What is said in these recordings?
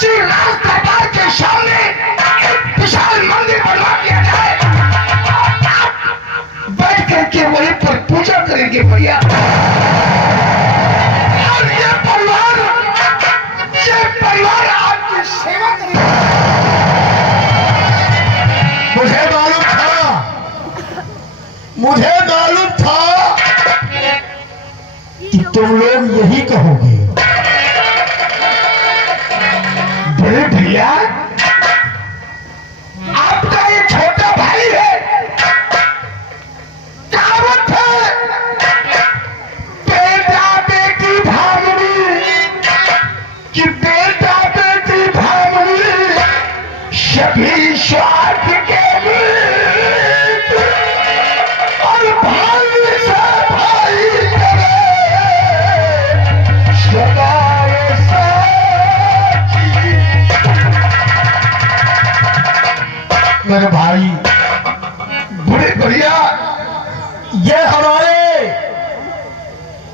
श्री राज दरबार के सामने एक विशाल मंदिर बनवा दिया जाए। आप बैठ करके वहीं पर पूजा करेंगे भैया। और ये परिवार आपकी सेवा करेगा। मुझे मालूम था कि तुम लोग यही कहोगे। बड़े भैया, आपका ये छोटा भाई है, कहावत है बेटा बेटी भावनी, कि बेटा बेटी भावनी सभी स्वार्थ के मीत, और भाई से भाई करे सदाए साची। मेरे भाई, बड़े भैया,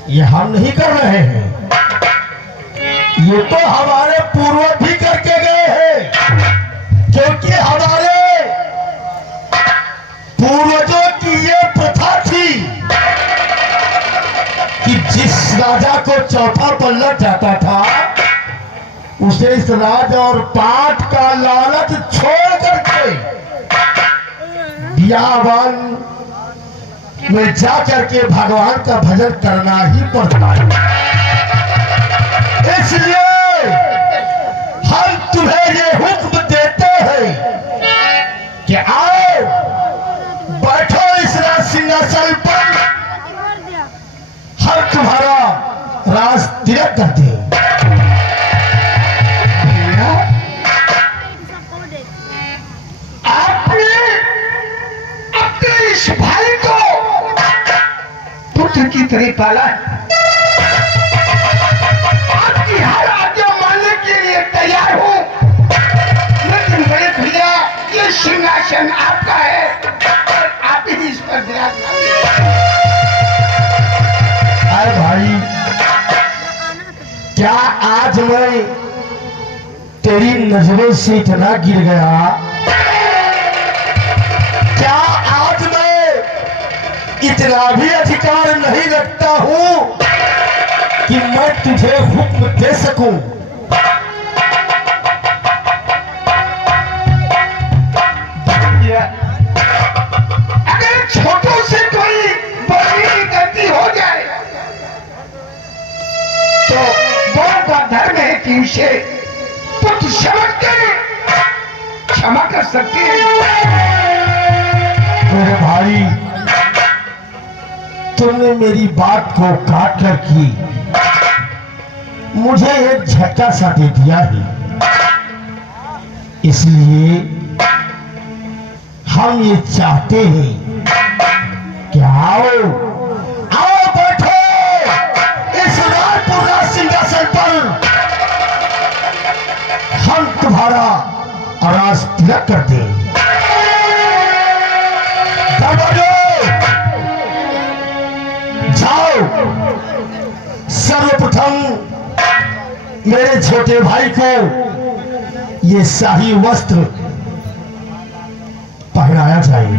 ये हम नहीं कर रहे हैं, ये तो हमारे पूर्वज भी करके गए हैं। क्योंकि हमारे पूर्वजों की ये प्रथा थी कि जिस राजा को चौथा पल्ला जाता था उसे इस राज और पाठ का लालच छोड़ करके बियावन में जा करके भगवान का भजन करना ही पड़ता है। इसलिए हम तुम्हें ये हुक्म देते हैं कि आओ बैठो इस राज सिंहासन पर, हम तुम्हारा राज तिलक करते हैं। आपने अपने इस भाई को पुत्र की तरह पाला है। आपकी हर आज्ञा मानने के लिए तैयार हूं, लेकिन बड़े भैया, ये सिंहासन आपका है और आप ही इस पर विराजमान हैं। अरे भाई, क्या आज मैं तेरी नजरों से इतना गिर गया? क्या आज मैं इतना भी अधिकार नहीं रखता हूं कि मैं तुझे हुक्म दे सकूं? अगर छोटों से कोई बड़ी गलती हो जाए तो बड़ों का धर्म है कि उसे पुत्र समझ कर क्षमा कर सकते हैं। मेरे भाई, तुमने मेरी बात को काट कर की मुझे एक झटका सा दे दिया है। इसलिए हम ये चाहते हैं कि आओ बैठो इस राजपुरा सिंहासन पर, हम तुम्हारा राज तिलक कर दें। जाओ, सर्वप्रथम मेरे छोटे भाई को ये शाही वस्त्र पहनाया जाए।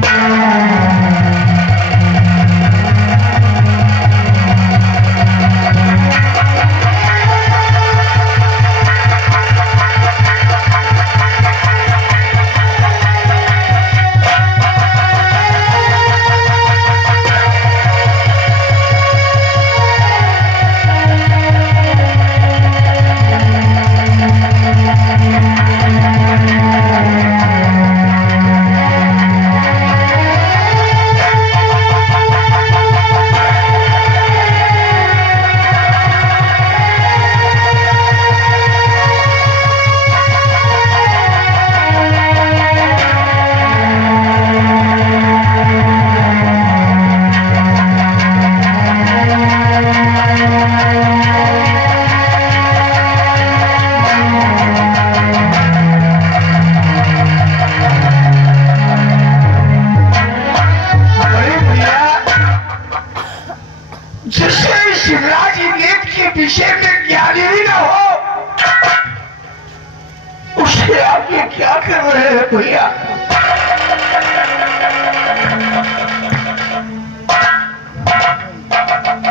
ये आप ये क्या कर रहे हैं भैया?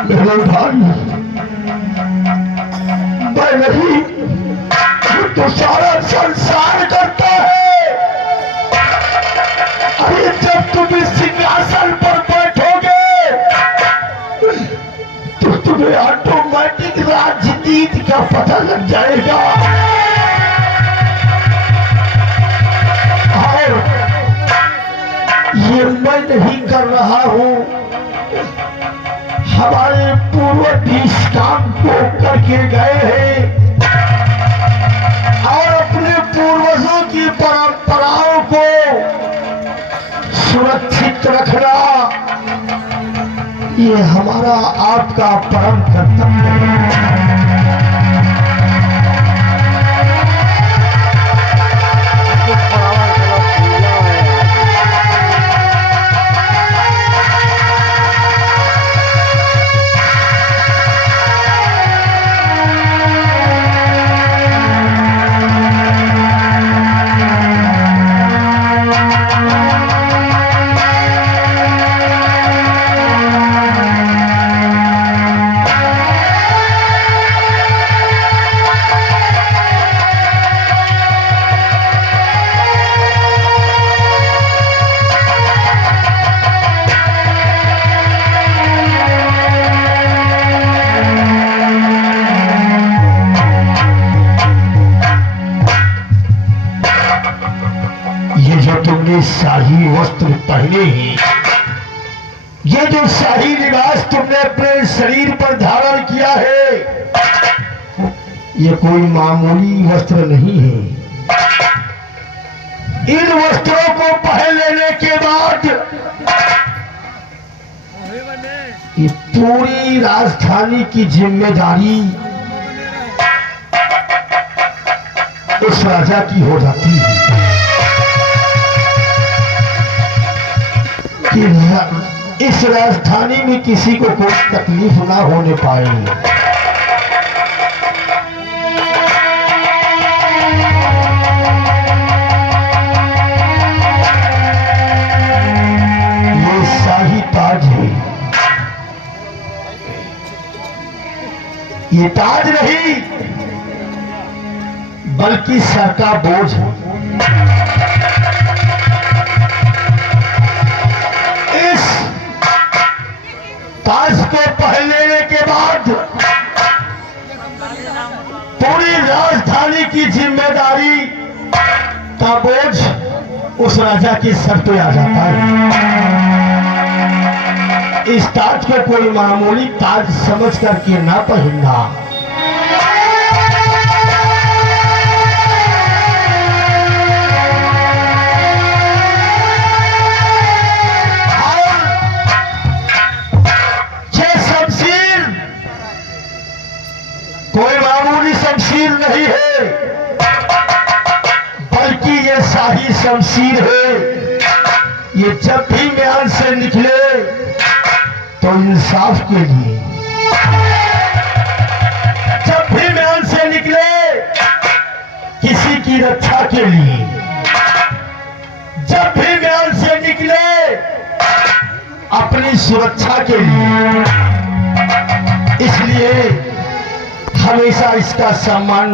मेरे भाई, मैं नहीं, ये तो सारा संसार करता है। अरे जब तुम इस सिंहासन पर बैठोगे तो तुम्हें ऑटोमेटिक राजनीति का पता लग जाएगा। और ये मैं नहीं कर रहा हूं, हमारे पूर्वज इस काम को करके गए हैं और अपने पूर्वजों की परंपराओं को सुरक्षित रखना ये हमारा आपका परम कर्तव्य है। तुमने शाही वस्त्र पहने हैं, ये जो शाही लिबास तुमने अपने शरीर पर धारण किया है, ये कोई मामूली वस्त्र नहीं है। इन वस्त्रों को पहन लेने के बाद ये पूरी राजधानी की जिम्मेदारी उस राजा की हो जाती है कि इस राजधानी में किसी को कोई तकलीफ ना होने पाए। ये शाही ताज है, ये ताज नहीं बल्कि सर का बोझ है। इस ताज को पहन लेने के बाद पूरी राजधानी की जिम्मेदारी का बोझ उस राजा के सर पे आ जाता है। इस ताज को कोई मामूली ताज समझ करके ना पहनना। कोई मामूली शमशीर नहीं है बल्कि ये शाही शमशीर है। ये जब भी म्यान से निकले तो इंसाफ के लिए, जब भी म्यान से निकले किसी की रक्षा के लिए, जब भी म्यान से निकले अपनी सुरक्षा के लिए। इसलिए हमेशा इसका सम्मान